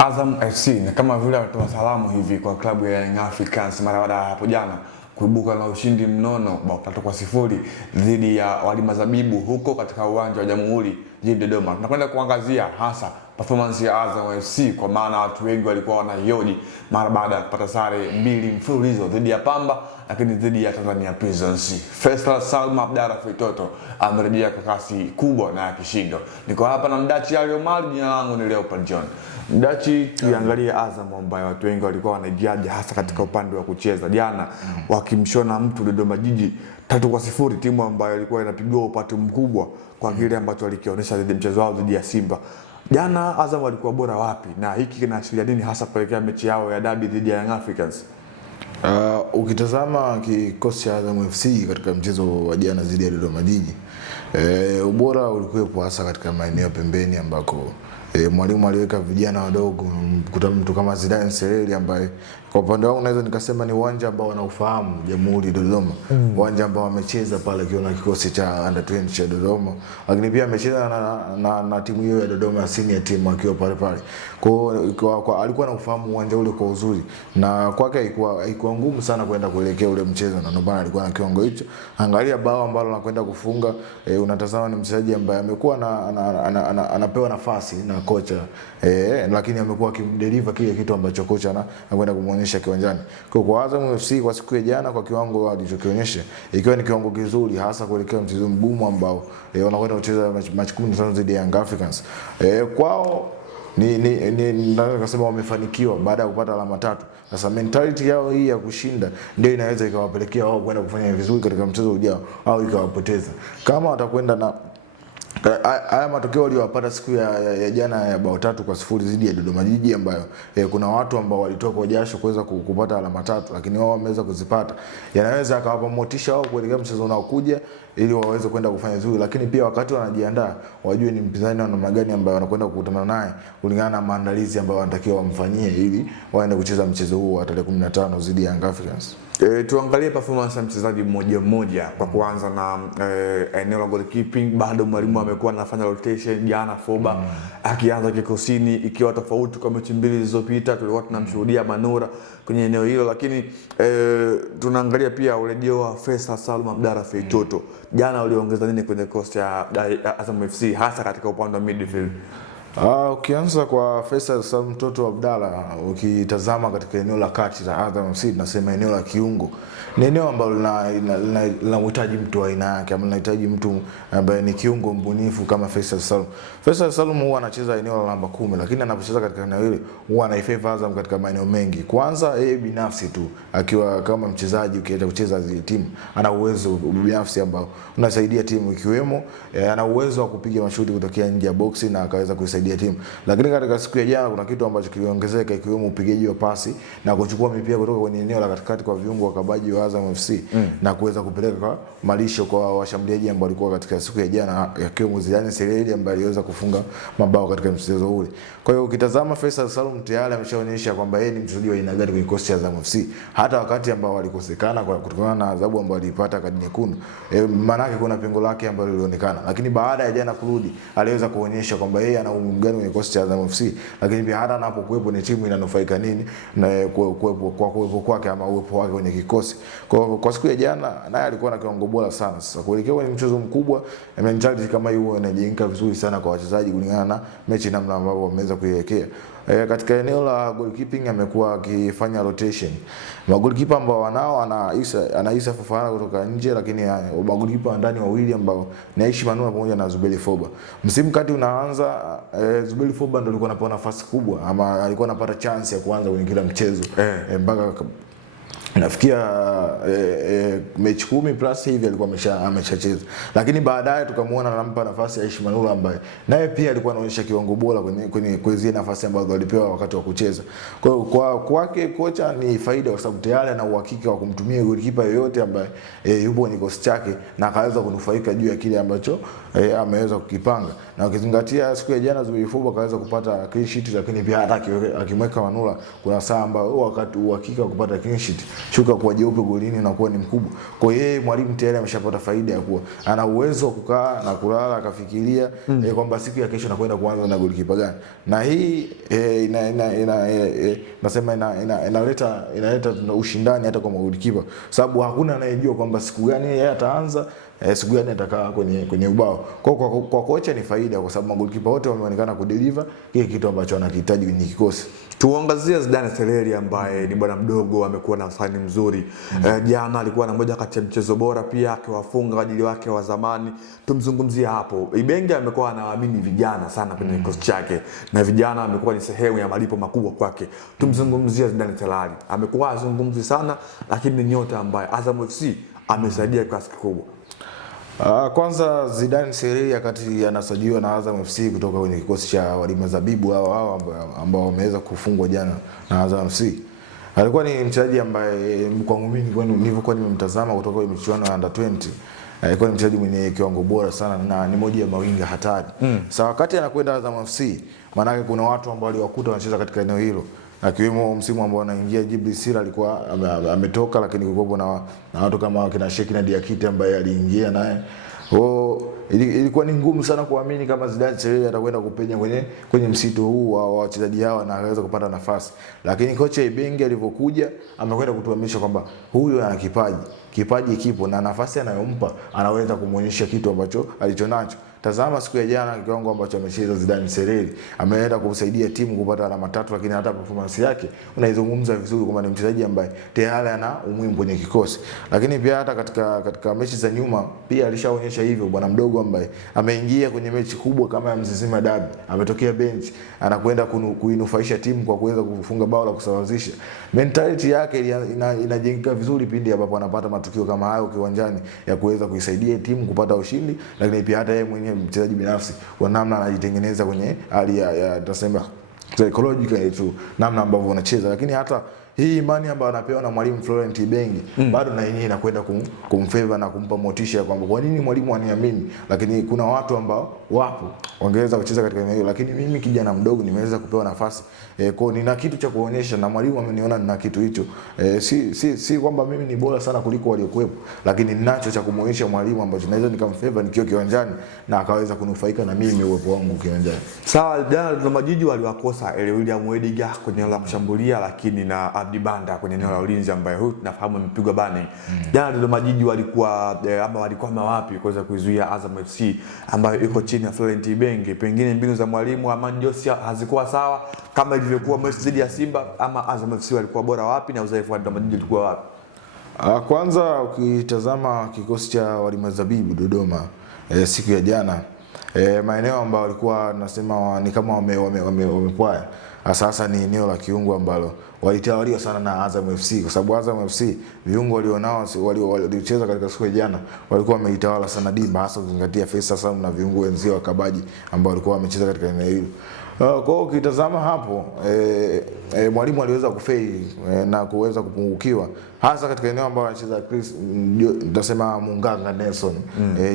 Azam FC na kama vile watoa salamu hivi kwa klabu ya Young Africans mara baada ya hapo jana kuibuka na ushindi mnono bao 3-0 dhidi ya Walima Zabibu huko katika uwanja wa Jamhuri jijini Dodoma. Tunakwenda kuangazia hasa performance ya Azam FC kwa maana watu wengi walikuwa wanaioji mara baada ya kupata sare 2 mfululizo dhidi ya Pamba lakini dhidi ya Tanzania Prisons. Faisal Salum Abdalla Feitoto amerejea kwa kasi kubwa na ya kishindo. Niko hapa na Mdachi Aliomali, jina langu ni Leopard John. Mdachi, tuangalie Azam ambayo watu wengi walikuwa wanajiaje hasa katika upande wa kucheza jana wakimshona mtu Dodoma Jiji 3-0, timu ambayo ilikuwa inapigwa upatu mkubwa kwa kile ambacho walikionyesha dhidi mchezo wao dhidi ya Simba. Jana Azam walikuwa bora wapi na hiki kinaashiria nini hasa kuelekea mechi yao ya dabi dhidi ya Young Africans? Ukitazama kikosi cha Azam FC katika mchezo wa jana dhidi ya Dodoma Jiji, ubora ulikuwepo hasa katika maeneo pembeni ambako mwalimu aliweka vijana wadogo, kuta mtu kama Zidane Sereli ambaye kwa upande wangu naweza nikasema ni uwanja ambao wanaufahamu Jamhuri Dodoma, uwanja ambao wamecheza pale kiona kikosi cha under 20 cha Dodoma, lakini pia amecheza na timu hiyo ya Dodoma senior team akiwa pale pale. Kwa alikuwa anaufahamu uwanja ule kwa uzuri na kwake haikuwa ngumu sana kwenda kuelekea ule mchezo, na ndio maana alikuwa na kiwango hicho. Angalia bao ambalo anakwenda kufunga, unatazama ni mchezaji ambaye amekuwa anapewa nafasi na kocha, lakini amekuwa akimdeliver kile kitu ambacho kocha anakwenda kumuonyesha kiwanjani. Kwa Azam FC kwa siku ya jana, kwa kiwango alichokionyesha, ikiwa ni kiwango kizuri hasa kuelekea mchezo mgumu ambao wanakwenda kucheza match 15 dhidi ya Young Africans. Kwao naweza kusema wamefanikiwa baada ya kupata alama 3. Sasa mentality yao hii ya kushinda ndio inaweza ikawapelekea wao kwenda kufanya vizuri katika mchezo ujao au ikawapoteza. Kama watakwenda na haya matokeo waliyopata siku ya jana ya bao 3-0 dhidi ya Dodoma Jiji, ambayo kuna watu ambao walitoka kwa jasho kuweza kupata alama 3 lakini wao wameweza kuzipata, yanaweza akawapa motisha wao kuelekea mchezo unaokuja ili waweze kwenda kufanya vizuri, lakini pia wakati wanajiandaa wajue ni mpinzani wa namna gani ambaye wanakwenda kukutana naye kulingana na maandalizi ambayo wanatakiwa wamfanyie ili waende kucheza mchezo huo wa tarehe 15 dhidi ya Young Africans. Tuangalie performance ya mchezaji mmoja mmoja kwa kuanza na eneo la goalkeeping. Bado mwalimu amekuwa anafanya rotation. Jana Foba akianza kikosini, ikiwa tofauti kwa mechi mbili zilizopita. Tulikuwa tunamshuhudia Manura kwenye eneo hilo, lakini tunaangalia pia urejeo wa Faisal Salum Abdalla Feitoto. Jana uliongeza nini kwenye kosti ya Azam FC hasa katika upande wa midfield? Ukianza kwa Faisal Salum Abdalla, ukitazama katika eneo la kati la Azam FC, tunasema eneo la kiungo, ni eneo ambalo linahitaji mtu wa aina yake, ama linahitaji mtu ambaye ni kiungo mbunifu kama Faisal Salum. Faisal Salum huwa anacheza eneo la namba 10, lakini anapocheza katika eneo hili huwa anaifavor Azam katika maeneo mengi. Kwanza yeye binafsi tu akiwa kama mchezaji, ukienda kucheza zile timu, ana uwezo binafsi ambao unasaidia timu, ikiwemo ana uwezo wa kupiga mashuti kutokea nje ya boxi na akaweza kusaidia timu. Lakini katika siku ya jana kuna kitu ambacho kiliongezeka, ikiwemo upigaji wa pasi na kuchukua mipira kutoka kwenye eneo la katikati kwa viungo wakabaji wa Azam FC na kuweza kupeleka kwa malisho kwa washambuliaji ambao walikuwa katika siku ya jana, yakiwemo Zidane Sereli ambaye aliweza kufunga mabao katika mchezo ule. Kwa hiyo ukitazama Faisal Salum tayari ameshaonyesha kwamba yeye ni mchezaji wa aina gani kwenye kikosi cha Azam FC, hata wakati ambao walikosekana kutokana na adhabu ambayo alipata kadi nyekundu, maana yake kuna pengo lake ambalo lilionekana, lakini baada ya jana kurudi aliweza kuonyesha kwamba yeye ana umuhimu gani kwenye kikosi cha Azam FC, lakini pia hata anapokuwepo ni timu inanufaika nini na kuwepo kwake ama uwepo wake kwenye kikosi. Kwa siku ya jana naye alikuwa na kiwango bora sana. Sasa kuelekea kwenye mchezo mkubwa, mentality kama hiyo inajenga vizuri sana kwa wachezaji kulingana na mechi namna ambavyo wameweza kuielekea. Katika eneo la goalkeeping amekuwa akifanya rotation. Magolikipa ambao wanao anaisa Fofana kutoka nje, lakini magolikipa ndani wawili ambao ni Aishi Manula pamoja na Zubeli Foba. Msimu kati unaanza, Zubeli Foba ndio alikuwa anapata nafasi kubwa ama alikuwa anapata chance ya kuanza kwenye kila mchezo mpaka nafikia mechi 10 plus hivi alikuwa ameshacheza, lakini baadaye tukamuona anampa nafasi Aishi Manula ambaye naye pia alikuwa anaonyesha kiwango bora kwenye zile nafasi ambazo alipewa wakati wa kucheza. Kwa hiyo kwake kocha ni faida, kwa sababu tayari ana uhakika wa kumtumia goalkeeper yoyote ambaye yupo kwenye kikosi chake na akaweza kunufaika juu ya kile ambacho ameweza kukipanga. Na ukizingatia siku ya jana Zuberi Foba akaweza kupata clean sheet, lakini pia hata akimweka Manula kuna saa ambayo wakati uhakika wa kupata clean sheet shuka kwa jeupe golini unakuwa ni mkubwa. Kwa hiyo yeye mwalimu tayari ameshapata faida ya kuwa ana uwezo wa kukaa na kulala akafikiria kwamba siku ya kesho nakwenda kuanza na golikipa gani. Na hii inaleta ushindani hata kwa golikipa, sababu hakuna anayejua kwamba siku gani yeye ataanza, siku gani atakaa kwenye ubao. Kwa kocha ni faida, kwa sababu magolikipa wote wameonekana kudeliver kile kitu ambacho anakihitaji kwenye kikosi. Tuangazie Zidane Sereri ambaye ni bwana mdogo, amekuwa na mfano mzuri. Jana alikuwa na moja kati ya mchezo bora pia, akiwafunga wajili wake wa zamani. Tumzungumzie hapo. Ibenge amekuwa anawaamini vijana sana kwenye kikosi chake, na vijana amekuwa ni sehemu ya malipo makubwa kwake. Tumzungumzie Zidane Sereri. Amekuwa azungumzi sana, lakini ni nyota ambaye Azam FC amesaidia kwa kiasi kikubwa. Kwanza Zidane Sereri wakati anasajiliwa na Azam FC kutoka kwenye kikosi cha Walimu Zabibu hao ambao wameweza kufungwa jana na Azam FC, alikuwa ni mchezaji ambaye kwangu mimi nilivyokuwa nimemtazama kutoka kwenye michuano ya under 20, alikuwa ni mchezaji mwenye kiwango bora sana na ni moja ya mawinga hatari. Sasa wakati anakwenda Azam FC, maana kuna watu ambao waliwakuta wanacheza katika eneo hilo, akiwemo msimu ambao anaingia Djibril Sira alikuwa ametoka, lakini kulikuwa na watu kama kina Sheikh na Diakite ambaye aliingia naye. Ilikuwa ni ngumu sana kuamini kama Zidane Sereri atakwenda kupenya kwenye msitu huu wa wachezaji hawa na akaweza kupata nafasi. Lakini kocha Ibenge alivyokuja amekwenda kutuamisha kwamba huyu ana kipaji kipo na nafasi anayompa anaweza kumuonyesha kitu ambacho alichonacho. Tazama siku ya jana kiwango ambacho amecheza Zidane Sereri, ameenda kusaidia timu kupata alama 3, lakini hata performance yake unaizungumza vizuri kwamba ni mchezaji ambaye tayari ana umuhimu kwenye kikosi. Lakini pia hata katika mechi za nyuma pia alishaonyesha hivyo, bwana mdogo ambaye ameingia kwenye mechi kubwa kama ya Mzizima Derby, ametokea bench, anakwenda kuinufaisha timu kwa kuweza kufunga bao la kusawazisha. Mentality yake inajengeka vizuri pindi ambapo anapata matukio kama hayo kiwanjani ya kuweza kuisaidia timu kupata ushindi, lakini pia hata yeye mwenyewe mchezaji binafsi kwa namna anajitengeneza kwenye hali ya tutasema psychological tu, namna ambavyo anacheza. Lakini hata hii imani ambayo anapewa na mwalimu Florent Ibenge bado na yeye inakwenda kumfavor na kumpa motisha kwamba kwa nini mwalimu aniamini, lakini kuna watu ambao wapo wangeweza kucheza katika eneo hilo, lakini mimi kijana mdogo nimeweza kupewa nafasi. Kwa nina kitu cha kuonyesha na mwalimu ameniona nina kitu hicho. Si kwamba mimi ni bora sana kuliko waliokuepo, lakini ninacho cha kumuonyesha mwalimu ambacho naweza nikamfavor nikiwa kiwanjani na akaweza kunufaika na mimi uwepo wangu kiwanjani. Sawa, jana Dodoma Jiji waliwakosa William Ediga kwenye eneo la kushambulia, lakini na Abdi Banda kwenye eneo la ulinzi ambaye huyu tunafahamu amepigwa bani. Jana Dodoma Jiji walikuwa wapi kuweza kuizuia Azam FC ambayo iko chini ya Florent Ibenge? Pengine mbinu za mwalimu Amani Josia hazikuwa sawa kama ilivyokuwa mechi dhidi ya Simba, ama Azam FC walikuwa bora wapi na udhaifu wa Dodoma Jiji ulikuwa wapi? Kwanza ukitazama kikosi cha Walimu Zabibu Dodoma siku ya jana, maeneo ambayo walikuwa nasema ni kama wamepwaya. Sasa ni eneo la kiungo ambalo walitawaliwa sana na Azam FC, kwa sababu Azam FC viungo walionao waliocheza katika siku ya jana walikuwa wameitawala sana dimba, hasa ukizingatia Faisal Salum na viungo wenzao wa Kabaji ambao walikuwa wamecheza katika eneo hilo. Kwa hiyo ukitazama hapo mwalimu aliweza kufeli na kuweza kupungukiwa hasa katika eneo ambalo anacheza Chris, nitasema Munganga Nelson,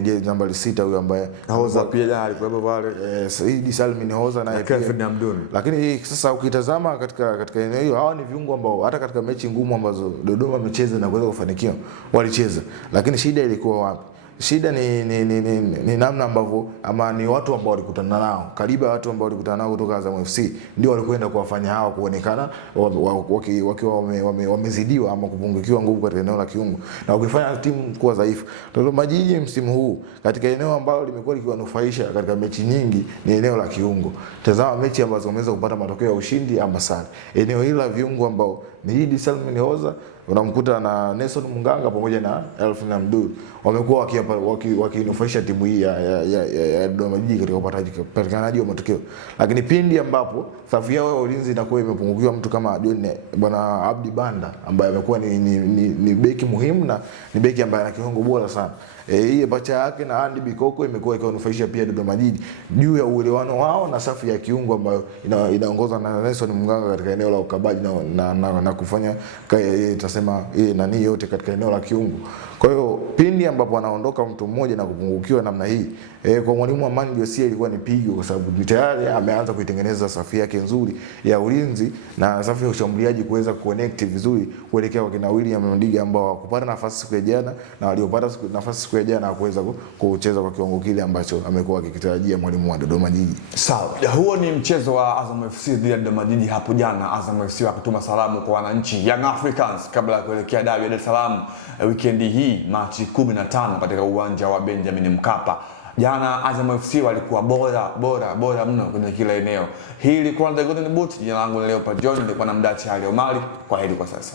jezi namba 6 huyo ambaye Hoza pia alikuwepo pale, Saidi Salmin Hoza na Kevin Amduni. Lakini sasa ukitazama katika eneo hilo, hawa ni viungo ambao hata katika mechi ngumu ambazo Dodoma amecheza na kuweza kufanikiwa walicheza, lakini shida ilikuwa wapi? Shida ni namna ambavyo ama ni watu ambao walikutana nao, karibu watu ambao walikutana nao kutoka Azam FC ndio walikwenda kuwafanya hao kuonekana wakiwa wamezidiwa ama kupungukiwa nguvu katika eneo la kiungo na ukifanya timu kuwa dhaifu. Dodoma Jiji msimu huu katika eneo ambalo limekuwa likiwanufaisha katika mechi nyingi ni eneo la kiungo. Tazama mechi ambazo wameweza kupata matokeo ya ushindi ama sare. Eneo hili la viungo ambao ni Idi Salmin Hoza, unamkuta na Nelson Munganga pamoja na Elfin Abdul, wamekuwa wakinufaisha timu hii ya Dodoma Jiji katika upatikanaji wa matokeo. Lakini pindi ambapo safu yao ya ulinzi inakuwa imepungukiwa mtu kama bwana Abdi Banda ambaye amekuwa ni beki muhimu na ni beki ambaye ana kiwango bora sana. Hii pacha yake na Andy Bikoko imekuwa ikiwanufaisha pia Dodoma Jiji juu ya uelewano wao na safu ya kiungo ambayo inaongozwa na Nelson Munganga katika eneo la ukabaji na kufanya tutasema nani yote katika eneo la kiungo. Kwa hiyo pindi ambapo anaondoka mtu mmoja na kupungukiwa namna hii, kwa mwalimu Amani Josia ilikuwa ni pigo, kwa sababu tayari ameanza kuitengeneza safu yake nzuri ya ulinzi na safu ya ushambuliaji kuweza kuconnect vizuri kuelekea kwa kina William Ndiga ambao wakupata nafasi siku ya jana na waliopata nafasi siku ya jana kuweza kucheza kwa kiwango kile ambacho amekuwa akikitarajia mwalimu wa Dodoma Jiji. Sawa. Huo ni mchezo wa Azam FC dhidi ya Dodoma Jiji hapo jana. Azam FC wakatuma salamu kwa wananchi Young Africans kabla ya kuelekea dabi ya Dar es Salaam weekend hii Machi 15 katika uwanja wa Benjamin Mkapa. Jana Azam FC walikuwa bora mno kwenye kila eneo. Hii ilikuwa The Golden Boot. Jina langu ni Leopard John, nilikuwa na Mdachi Ali Omari. Kwa heri kwa sasa.